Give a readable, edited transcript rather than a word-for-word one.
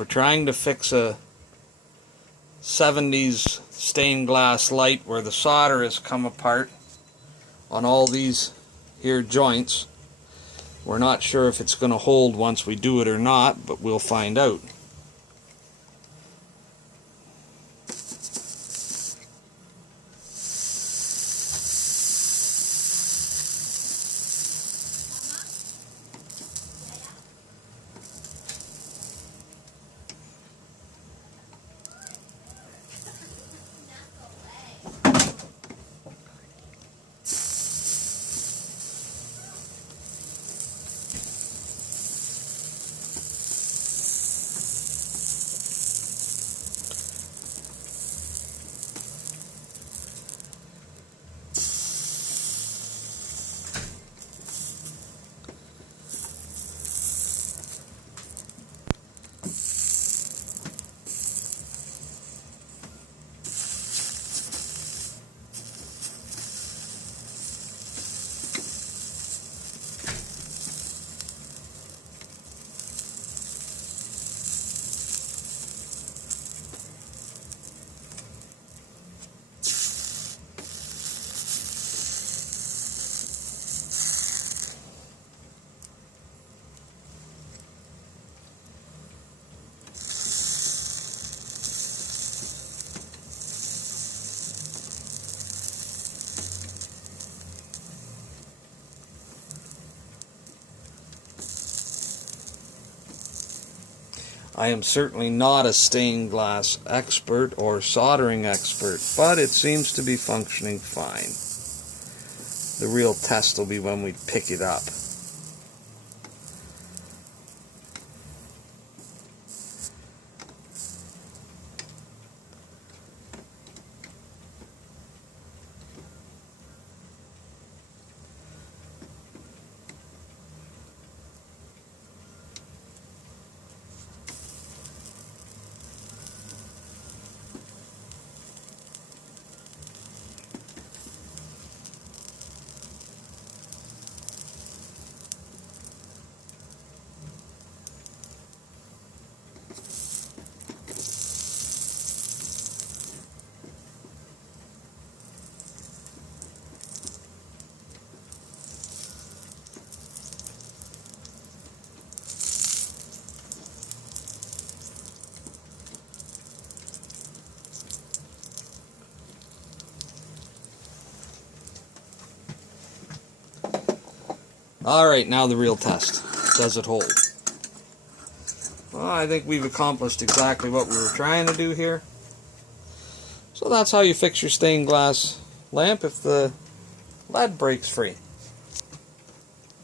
We're trying to fix a 70's stained glass light where the solder has come apart on all these here joints. We're not sure if it's going to hold once we do it or not, but we'll find out. I am certainly not a stained glass expert or soldering expert, but it seems to be functioning fine. The real test will be when we pick it up. Alright, now the real test. Does it hold? Well, I think we've accomplished exactly what we were trying to do here. So that's how you fix your stained glass lamp if the lead breaks free.